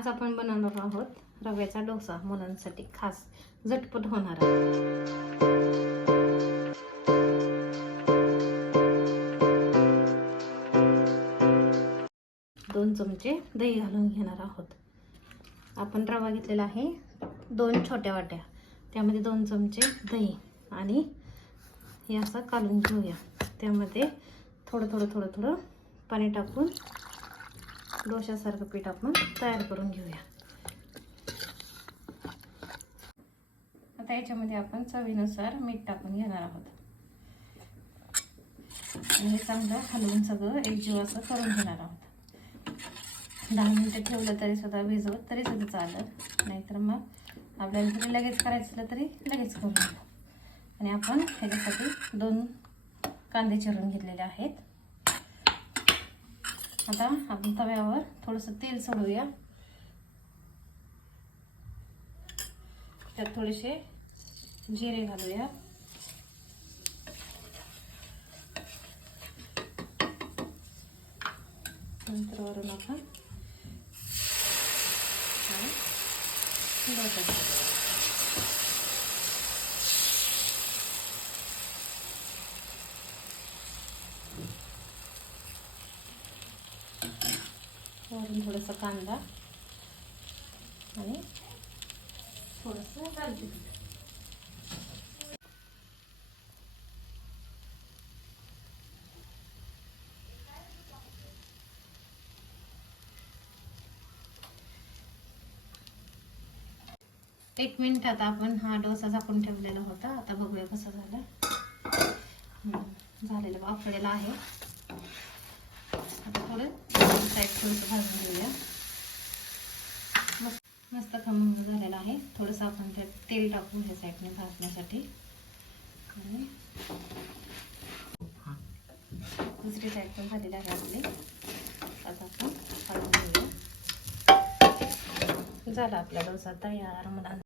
आज आपण बनवणार आहोत रव्याचा डोसा, मुलांसाठी खास झटपट होणारा। 2 चमचे दही घालून घेणार आहोत। आपण रवा घेतलेला आहे 2 छोट्या वाट्या, त्यामध्ये 2 चमचे दही आणि हे असं कालून घेऊया। त्यामध्ये थोडं पाणी टाकून डोशासारखं पीठ आपण तयार करून घेऊया। आता याच्यामध्ये आपण चवीनुसार मीठ टाकून घेणार आहोत आणि हे चांगलं हलवून सगळं एकजीव असं करून घेणार आहोत। 10 मिनिटं ठेवलं तरी सुद्धा भिजवत तरी सुद्धा चालेल, नाहीतर मग आपल्याला जरी लगेच करायचं असलं तरी लगेच करून घेऊ। आणि आपण ह्याच्यासाठी 2 कांदे चिरून घेतलेले आहेत। आता आपण तव्यावर थोडंसं तेल सोडूया, त्यात थोडेसे जिरे घालूया, नंतर वरून आपण वरून थोडासा कांदा आणि थोडंसं दालचिनी पीठ। एक मिनिटात आपण हा डोसा झाकून ठेवलेला होता। आता बघूया कसं झालं। झालेलं वाफलेलं आहे। आता थोडं साईड थोडंसं भाजून घेऊया। मस्त खमंग झालेला आहे। थोडंसं आपण त्यात तेल टाकू ह्या साईडने भाजण्यासाठी आणि दुसरी साईड पण झालेली आहे आपली। आता आपण काढून घेऊया। झाला आपला डोसा तयार मुलांना।